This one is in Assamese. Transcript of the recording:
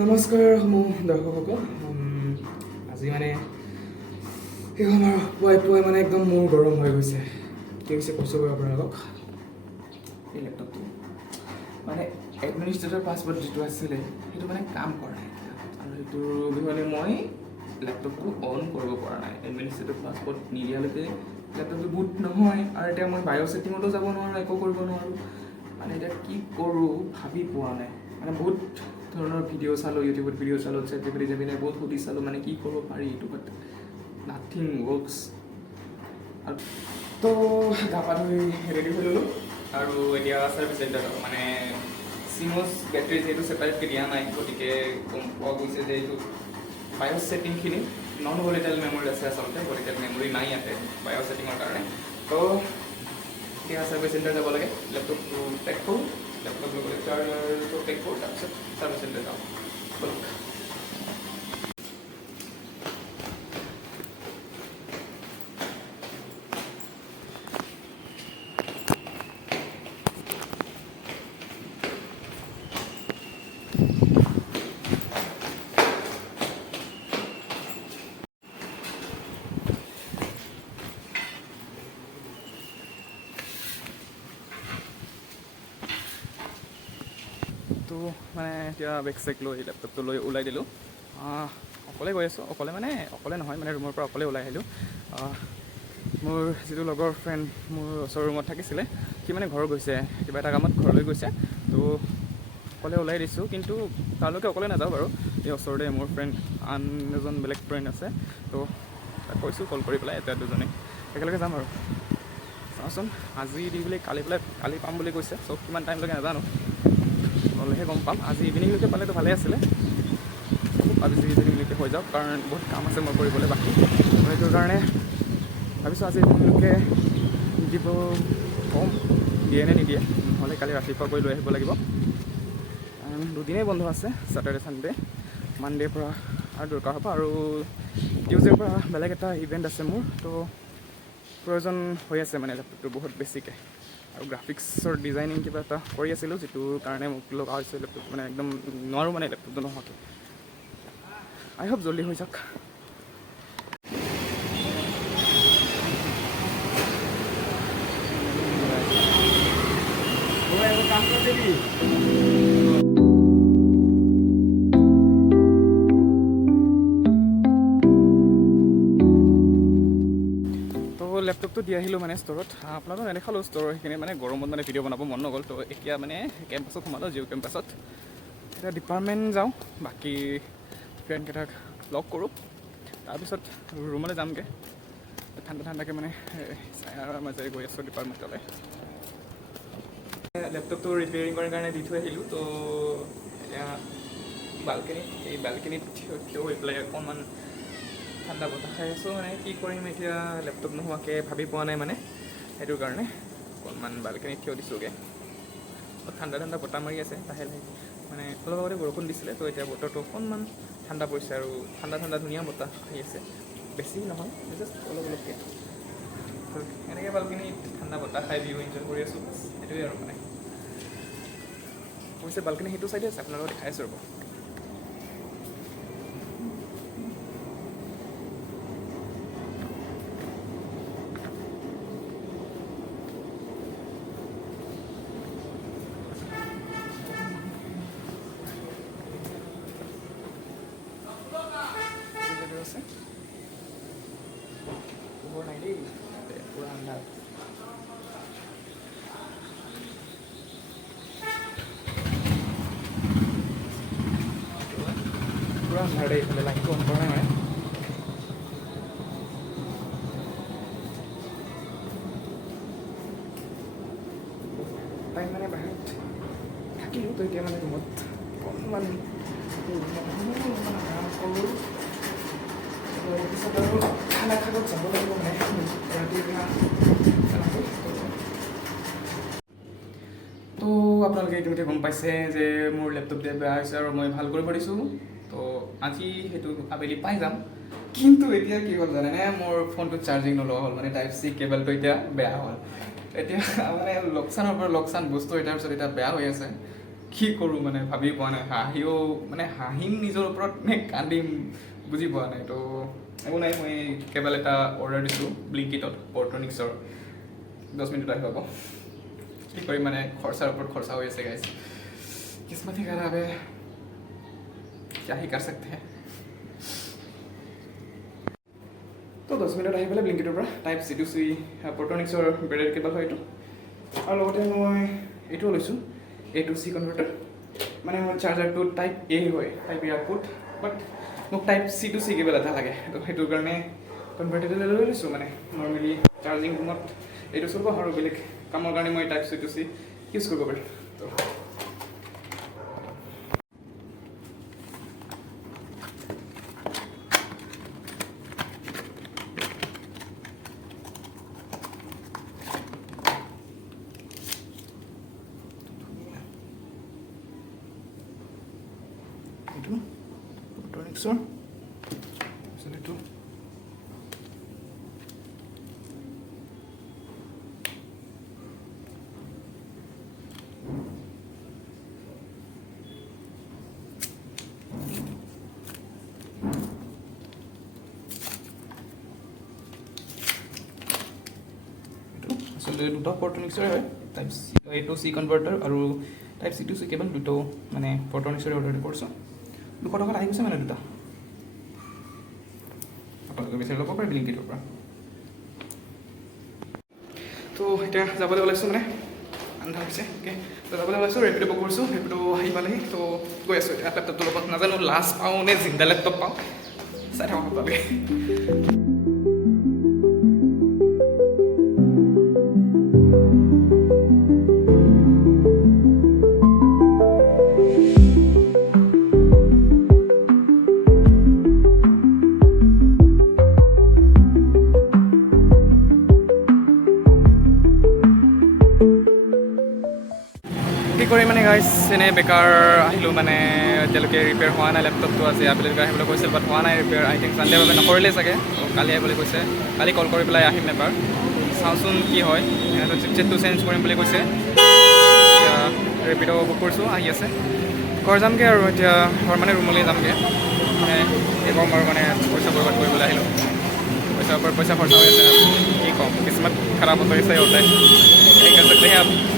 নমস্কাৰ সমূহ দৰ্শকসকল। আজি মানে কি ক'ম আৰু পুৱাই মানে একদম মূৰ গৰম হৈ গৈছে। কি হৈছে কৈছোঁ বাৰু আপোনালোকক। এই লেপটপটো মানে এডমিনিষ্ট্ৰেটৰ পাছৱৰ্ড যিটো আছিলে সেইটো মানে কাম কৰা নাই আৰু সেইটোৰ বিষয়ে মই লেপটপটো অন কৰিব পৰা নাই। এডমিনিষ্ট্ৰেটৰ পাছৱৰ্ড নিদিয়ালৈকে লেপটপটো বুট নহয় আৰু এতিয়া মই বায়ো ছেটিঙতো যাব নোৱাৰোঁ, একো কৰিব নোৱাৰোঁ। মানে এতিয়া কি কৰোঁ ভাবি পোৱা নাই। মানে বহুত ধৰণৰ ভিডিঅ' চালোঁ, ইউটিউবত ভিডিঅ' চালোঁ, ChatGPT জেমিনাই বহুত সুধি চালোঁ মানে কি কৰিব পাৰি এইটো, বাট নাথিং ৱৰ্কছ। তো গা পা ধুই ৰেডি হৈ ল'লোঁ আৰু এতিয়া ছাৰ্ভিচ চেণ্টাৰ মানে চিমছ বেটাৰী যিহেতু ছেপাৰেটকৈ দিয়া নাই, গতিকে গম পোৱা গৈছে যে এইটো বায়'ছ ছেটিংখিনি নন ভলিটাইল মেমৰি আছে আচলতে, ভলিটাইল মেমৰি নাই ইয়াতে বায়'ছ ছেটিঙৰ কাৰণে। তো এতিয়া ছাৰ্ভিচ চেণ্টাৰ যাব লাগে, লেপটপটো পেক কৰোঁ, লেপটপ ল'বলৈ চাৰ্জাৰটো পেক কৰোঁ, তাৰপিছত ছাৰ্ভিচ চেণ্টাৰ যাওঁ। ব'লক। তো মানে এতিয়া বেগ চেক লৈ লেপটপটো লৈ ওলাই দিলোঁ। অকলে গৈ আছোঁ, অকলে নহয় মানে ৰুমৰ পৰা অকলে ওলাই আহিলোঁ। মোৰ যিটো লগৰ ফ্ৰেণ্ড মোৰ ওচৰৰ ৰুমত থাকিছিলে, সি মানে ঘৰ গৈছে, কিবা এটা কামত ঘৰলৈ গৈছে। তো অকলে ওলাই দিছোঁ, কিন্তু তালৈকে অকলে নাযাওঁ বাৰু। এই ওচৰতে মোৰ ফ্ৰেণ্ড আন এজন বেলেগ ফ্ৰেণ্ড আছে, তো তাক কৈছোঁ কল কৰি পেলাই এতিয়া দুজনে একেলগে যাম আৰু। চাওঁচোন আজি দি বুলি কালি পাম বুলি কৈছে, চ' কিমান টাইম লাগে নাজানো, গ'লেহে গম পাম। আজি ইভিনিংলৈকে পালেতো ভালে আছিলে, আজি ইভিনিংলৈকে হৈ যাওক, কাৰণ বহুত কাম আছে মই কৰিবলৈ বাকী। সেইটোৰ কাৰণে ভাবিছোঁ আজি ইভিনিংলৈকে দিব কম, দিয়ে নে নিদিয়ে, নহ'লে কালি ৰাতিপুৱা গৈ লৈ আহিব লাগিব। দুদিনেই বন্ধ আছে, ছেটাৰডে ছানডে, মানডেৰ পৰা আৰু দৰকাৰ হ'ব, আৰু টিউজডেৰ পৰা বেলেগ এটা ইভেণ্ট আছে মোৰ। তো প্ৰয়োজন হৈ আছে মানে লেপটপটো বহুত বেছিকৈ, আৰু গ্ৰাফিক্সৰ ডিজাইনিং কিবা এটা কৰি আছিলোঁ, যিটোৰ কাৰণে মোক লগা হৈছে লেপটপ, মানে একদম নোৱাৰোঁ মানে লেপটপটো নোহোৱাকৈ। আই হোপ জল্দি হৈ যাওক। লেপটপটো দি আহিলোঁ মানে ষ্ট'ৰত। আপোনালোকক নেদেখালোঁ ষ্ট'ৰৰ সেইখিনি, মানে গৰমত মানে ভিডিঅ' বনাব মন নগ'ল। তো এতিয়া মানে কেম্পাছত সোমালোঁ, জিঅ' কেম্পাছত। এতিয়া ডিপাৰ্টমেণ্ট যাওঁ, বাকী ফ্ৰেণ্ডকেইটাক লগ কৰোঁ, তাৰপিছত ৰুমলৈ যামগৈ। ঠাণ্ডাকৈ মানে চায়াৰ মাজেৰে গৈ আছোঁ ডিপাৰ্টমেণ্টলৈ। লেপটপটো ৰিপেয়াৰিং কৰাৰ কাৰণে দি থৈ আহিলোঁ। তো এতিয়া এই বালকনিত থিয় হৈ পেলাই অকণমান ঠাণ্ডা বতাহ খাই আছোঁ। মানে কি কৰিম এতিয়া, লেপটপ নোহোৱাকৈ ভাবি পোৱা নাই মানে, সেইটো কাৰণে অকণমান বালকনিত থিয় দিছোঁগৈ। ঠাণ্ডা বতাহ মাৰি আছে লাহে লাহে, মানে অলপ আগতে বৰষুণ দিছিলে, তো এতিয়া বতৰটো অকণমান ঠাণ্ডা পৰিছে আৰু ঠাণ্ডা ধুনীয়া বতাহ আহি আছে, বেছি নহয়, জাষ্ট অলপকৈ। তো এনেকৈ বালকনিত ঠাণ্ডা বতাহ খাই ভিউ এনজয় কৰি আছোঁ, সেইটোৱে আৰু মানে। অৱশ্যে বালকনি সেইটো চাইডে আছে, আপোনালোকক দেখাই আছোঁ ৰ'ব। আছে পোহৰ নাই দেই, পূৰা আন্ধাৰ। পূৰা আন্ধাৰ দেই, এইফালে লাইটটো অন কৰা নাই মানে। টাইম মানে বাহিৰত থাকিলোঁ, তো এতিয়া মানে ৰুমত অকণমান আৰাম কৰোঁ। তাৰপিছত আৰু খানা খাব যাব লাগিব মানে ৰাতিপুৱা। তো আপোনালোকে ইতিমধ্যে গম পাইছে যে মোৰ লেপটপটো বেয়া হৈছে আৰু মই ভাল কৰিব দিছোঁ। তো আজি সেইটো আবেলি পাই যাম, কিন্তু এতিয়া কি হ'ল জানেনে, মোৰ ফোনটো চাৰ্জিং নলোৱা হ'ল, মানে টাইপ চি কেবলটো এতিয়া বেয়া হ'ল। এতিয়া মানে লোকচানৰ পৰা লোকচান বস্তু এটাৰ পিছত এতিয়া বেয়া হৈ আছে। কি কৰোঁ মানে ভাবি পোৱা নাই, হাঁহিও মানে হাঁহিম নিজৰ ওপৰত নে কান্দিম বুজি পোৱা নাই। তো একো নাই, মই কেৱল এটা অৰ্ডাৰ দিছোঁ ব্লিংকিটত পৰ্টনিক্সৰ, 10 মিনিটত আহি পাব। কি কৰিম মানে খৰচাৰ ওপৰত খৰচা হৈ আছে গাইজ, কিসমত ही खराब है, क्या ही कर सकते हैं। তো 10 মিনিটত আহি পেলাই ব্লিংকিটৰ পৰা টাইপ C2C পৰ্টনিক্সৰ ব্ৰেডেড কেবল হয় এইটো, আৰু লগতে মই এইটোও লৈছোঁ A2C কনভাৰ্টাৰ। মানে মোৰ চাৰ্জাৰটো টাইপ A হয়, টাইপ A আউটপুট, বাট মোক টাইপ C2C কেবল এটা লাগে, তো সেইটোৰ কাৰণে কনভাৰ্টাৰটো লৈ লৈছোঁ। মানে নৰ্মেলি চাৰ্জিং ৰুমত এইটো চলিব, আৰু বেলেগ কামৰ কাৰণে মই টাইপ C2C ইউজ কৰিব পাৰিম। তো এইটো পৰ্টনিক্সৰ এইটো আচলতে দুটা পৰ্টনিক্সৰে হয়, টাইপ A2C কনভাৰ্টাৰ আৰু টাইপ C2C কেবল দুটো মানে পৰ্টনিক্সৰে অৰ্ডাৰ কৰিছোঁ। 200 টকাত আহি গৈছে মানে দুটা, আপোনালোকে বিচাৰি ল'ব পাৰে ব্লিংকিটৰ পৰা। তো এতিয়া যাবলৈ ওলাইছোঁ, মানে আন্ধাৰ হৈছে। অ'কে, তো যাবলৈ ওলাইছোঁ, ৰেপিড' বুক কৰিছোঁ, ৰেপিড' আহি পালেহি। তো গৈ আছোঁ এতিয়া লেপটপটোৰ লগত, নাজানো লাষ্ট পাওঁ নে জিন্দা লেপটপ পাওঁ, চাই থাকক আপোনালোকে। কি কৰি মানে গাইজ, এনে বেকাৰ আহিলোঁ, মানে এতিয়ালৈকে ৰিপেয়াৰ হোৱা নাই লেপটপটো। আজি আবেলিলৈকে আহিবলৈ কৈছিল, বাট হোৱা নাই ৰিপেয়াৰ। আই থিংক চানডেৰ বাবে নকৰিলেই চাগে, কালি আহিবলৈ কৈছে। কালি কল কৰি পেলাই আহিম এবাৰ, চাওঁচোন কি হয়। চিপছেটটো চেঞ্জ কৰিম বুলি কৈছে। এতিয়া ৰেপিড' বুক কৰিছোঁ, আহি আছে। ঘৰ যামগৈ আৰু এতিয়া, ঘৰ মানে ৰুমলৈ যামগৈ। মানে এই ক'ম আৰু, মানে পইচা বৰবাদ কৰিবলৈ আহিলোঁ, পইচাৰ ওপৰত পইচা খৰচা হৈ আছে। কি ক'ম, কিসমত খাৰাপ হৈ আছে, ঠিক আছে।